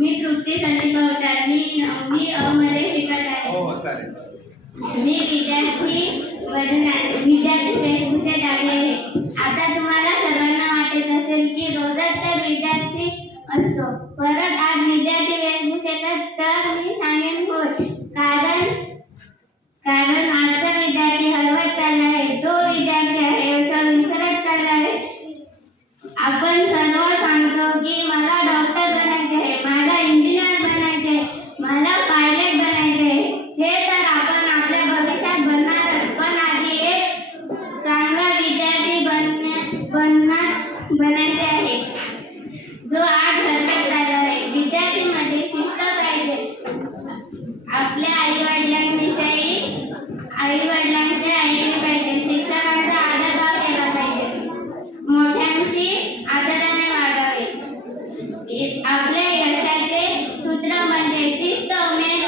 मी तृप्ती संदीप अवतार. मी 9वी अ मध्ये शिकत आहे. हो चालेल. मी विद्यार्थी वेशभूषेत आले आहे. आता तुम्हाला सर्वांना वाटत असेल की रोजच तर विद्यार्थी असतो, परत आज विद्यार्थी वेशभूषेत तर मी सांगेन होय. कारण आजचा विद्यार्थी हरवत चालला आहे. तो विद्यार्थी आहे असं विसरत चालला आहे. आपण सर्व सांगतो की मला डॉक्टर बनायचे आहे, मला इंजिनियर बनायचे आहे, मला पायलट बनायचे आहे. हे तर आपण आपल्या भविष्यात बनणारच, पण आधी एक चांगला विद्यार्थी बनायचे आहे जो आज हरवत चालला आहे. विद्यार्थीमध्ये शिस्त पाहिजे. आपल्या आई-वडिलांचे ऐकले पाहिजे. शिक्षकांचा आदर केला पाहिजे. मोठ्यांची आदराने वागावे. आपल्या यशाचे सूत्र म्हणजे शिस्त, मेहनत